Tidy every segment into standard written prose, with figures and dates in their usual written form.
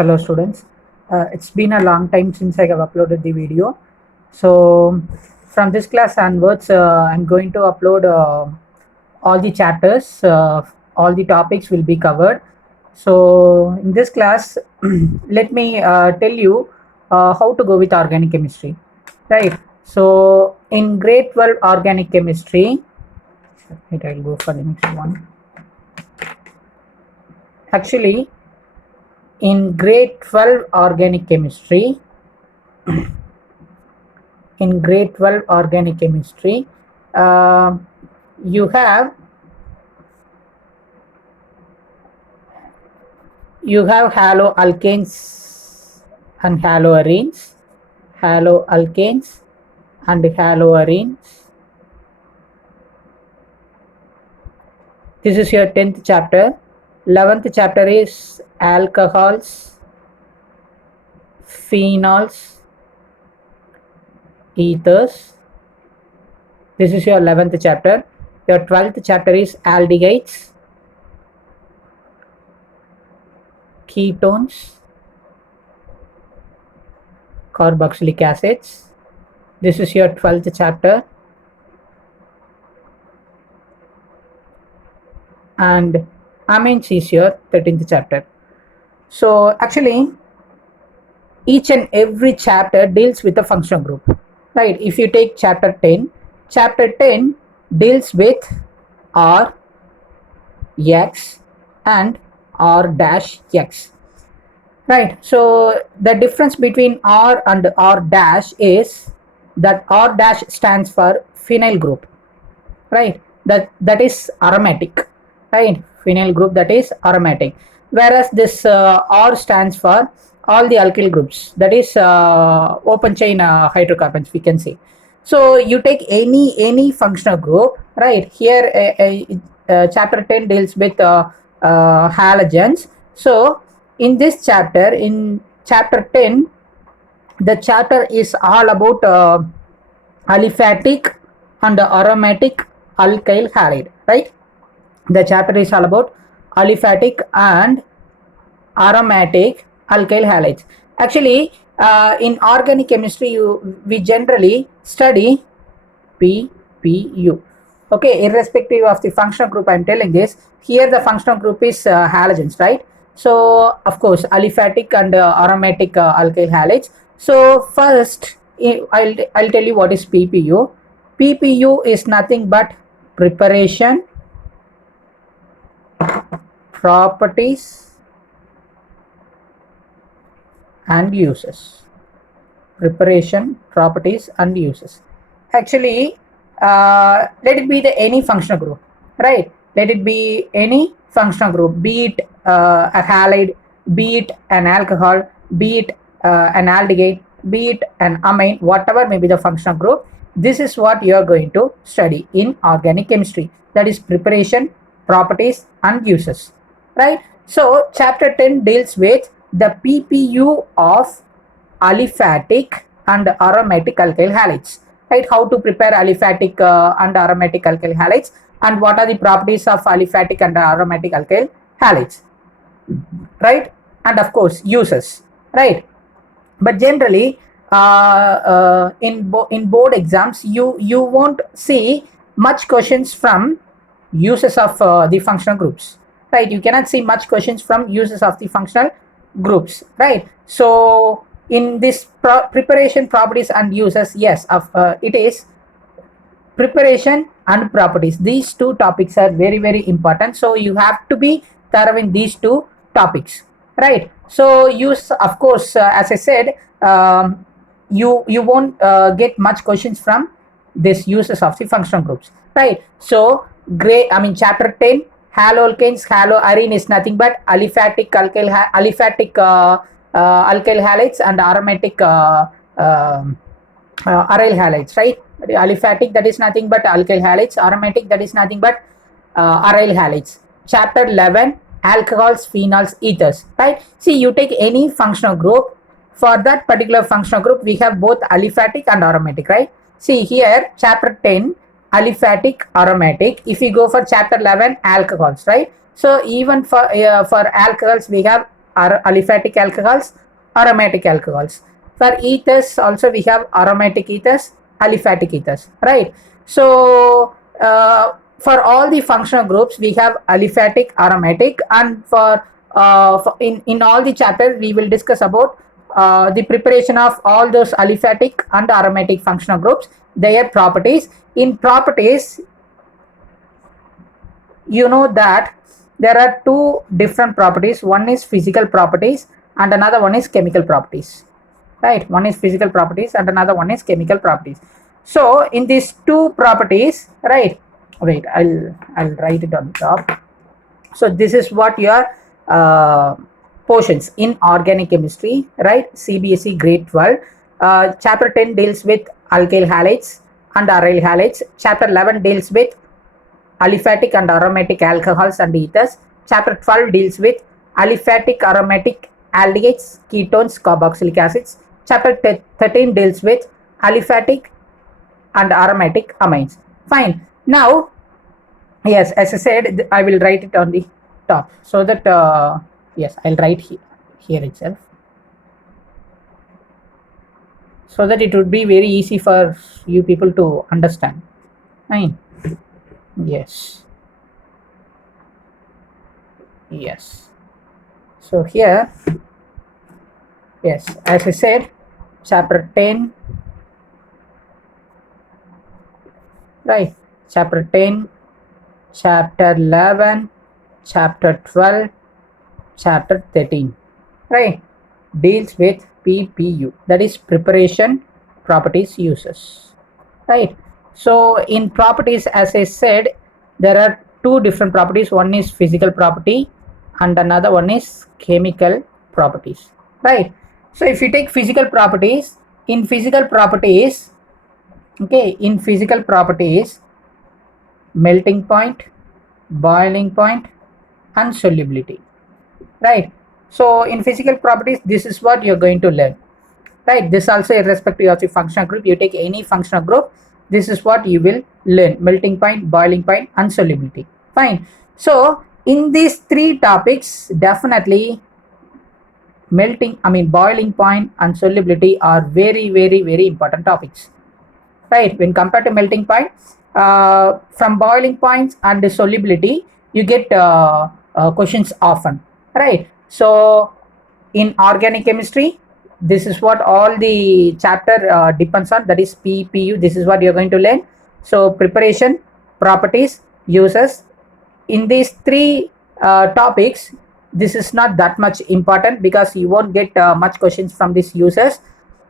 Hello students, it's been a long time since I have uploaded the video. So from this class onwards, I'm going to upload all the chapters, all the topics will be covered. So in this class, let me tell you how to go with organic chemistry, right? So in grade 12 organic chemistry, wait, I'll go for the next one. Actually, in grade 12 organic chemistry, uh, you have haloalkanes and haloarenes, This is your 10th chapter. 11th chapter is alcohols, phenols, ethers. This is your 11th chapter. Your 12th chapter is aldehydes, ketones, carboxylic acids. This is your 12th chapter. And amines is your 13th chapter. So actually, each and every chapter deals with a functional group, right? If you take chapter 10 deals with R, X and R dash X, right? So the difference between R and R dash is that R dash stands for phenyl group, right? That is aromatic, right? Phenyl group, that is aromatic, whereas this R stands for all the alkyl groups, that is open chain hydrocarbons, we can say. So you take any functional group, right? Here chapter 10 deals with halogens. So in this chapter, in chapter 10, the chapter is all about aliphatic and aromatic alkyl halide, right? The chapter is all about aliphatic and aromatic alkyl halides. Actually, in organic chemistry, we generally study PPU. Okay, irrespective of the functional group, I'm telling this. Here, the functional group is halogens, right? So, of course, aliphatic and aromatic alkyl halides. So, first, I'll tell you what is PPU. PPU is nothing but preparation, properties and uses. Actually, let it be any functional group, right? Let it be any functional group, be it a halide, be it an alcohol, be it an aldehyde, be it an amine, whatever may be the functional group. This is what you are going to study in organic chemistry, that is preparation, properties and uses, right? So chapter 10 deals with the PPU of aliphatic and aromatic alkyl halides, right? How to prepare aliphatic and aromatic alkyl halides, and what are the properties of aliphatic and aromatic alkyl halides, right? And of course uses, right? But generally in board exams, you won't see much questions from uses of the functional groups, right? You cannot see much questions from uses of the functional groups, right? So in this preparation, properties and uses, yes, it is preparation and properties. These two topics are very important, so you have to be thorough in these two topics, right? So use, of course, as I said, you won't get much questions from this uses of the functional groups, right? So chapter 10, haloalkanes, haloarene is nothing but aliphatic alkyl halides and aromatic aryl halides, right? Aliphatic, that is nothing but alkyl halides. Aromatic, that is nothing but aryl halides. Chapter 11, alcohols, phenols, ethers, right? See, you take any functional group. For that particular functional group, we have both aliphatic and aromatic, right? See here, chapter 10, aliphatic, aromatic. If we go for chapter 11, alcohols, right? So even for alcohols, we have aliphatic alcohols, aromatic alcohols. For ethers also we have aromatic ethers, aliphatic ethers, right? So for all the functional groups we have aliphatic, aromatic, and for in all the chapters we will discuss about the preparation of all those aliphatic and aromatic functional groups, their properties. In properties, you know that there are two different properties. One is physical properties and another one is chemical properties, right? One is physical properties and another one is chemical properties. So in these two properties, right, wait, I'll write it on top. So this is what your portions in organic chemistry, right? CBSE grade 12. Chapter 10 deals with alkyl halides and aryl halides. Chapter 11 deals with aliphatic and aromatic alcohols and ethers. Chapter 12 deals with aliphatic aromatic aldehydes, ketones, carboxylic acids. Chapter 13 deals with aliphatic and aromatic amines. Fine. Now, yes, as I said, I will write it on the top so that yes, I'll write here itself, so that it would be very easy for you people to understand. Fine. Yes. Yes. So here, yes, as I said, chapter 10, right? Chapter 10, chapter 11, chapter 12, chapter 13, right? Deals with PPU, that is preparation, properties, uses, right? So in properties, as I said, there are two different properties. One is physical property and another one is chemical properties, right? So if you take physical properties, in physical properties, okay, in physical properties, melting point, boiling point, and solubility, right? So in physical properties, this is what you're going to learn, right? This also irrespective of the functional group. You take any functional group, this is what you will learn: melting point, boiling point, and solubility. Fine. So in these three topics, definitely boiling point and solubility are very, very, very important topics, right? When compared to melting point, from boiling points and the solubility, you get questions often, right? So in organic chemistry, this is what all the chapter depends on, that is PPU. This is what you're going to learn. So preparation, properties, uses. In these three topics, this is not that much important because you won't get much questions from these uses.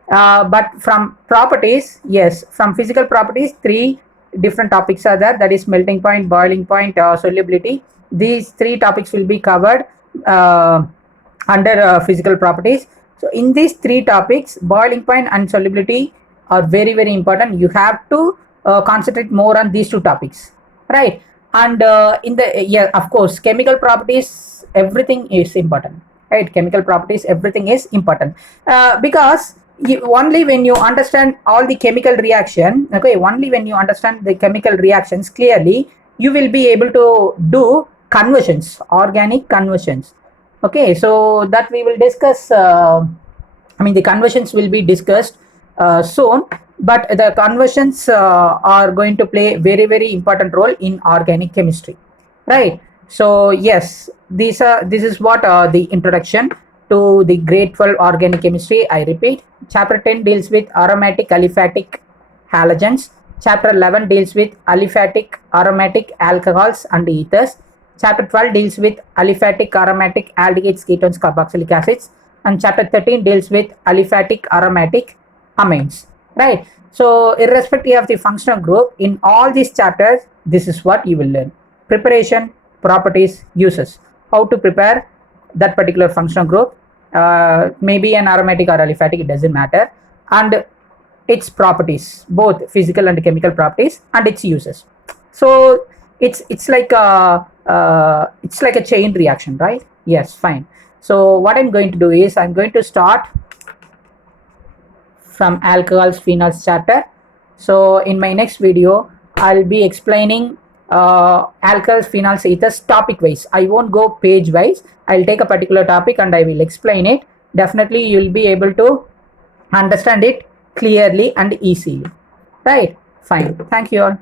But from properties, yes, from physical properties, three different topics are there, that is melting point, boiling point, solubility. These three topics will be covered under physical properties. So in these three topics, boiling point and solubility are very, very important. You have to concentrate more on these two topics, right? And in the, yeah, of course, chemical properties, everything is important, right? Chemical properties, everything is important because only when you understand all the chemical reaction, okay, only when you understand the chemical reactions clearly, you will be able to do conversions, organic conversions. Okay, so that we will discuss. The conversions will be discussed soon, but the conversions are going to play very, very important role in organic chemistry, right? So yes, this is what the introduction to the grade 12 organic chemistry. I repeat, chapter 10 deals with aromatic aliphatic halogens. Chapter 11 deals with aliphatic aromatic alcohols and ethers. Chapter 12 deals with aliphatic aromatic aldehydes, ketones, carboxylic acids. And chapter 13 deals with aliphatic aromatic amines, right? So irrespective of the functional group, in all these chapters, this is what you will learn: preparation, properties, uses. How to prepare that particular functional group, maybe an aromatic or aliphatic, it doesn't matter, and its properties, both physical and chemical properties, and its uses. So it's like a chain reaction, right? Yes, fine. So what I'm going to do is I'm going to start from alcohols, phenols chapter. So in my next video, I'll be explaining alkyls, phenols, ethers topic wise. I won't go page wise. I'll take a particular topic and I will explain it. Definitely you'll be able to understand it clearly and easily. Right? Fine. Thank you all.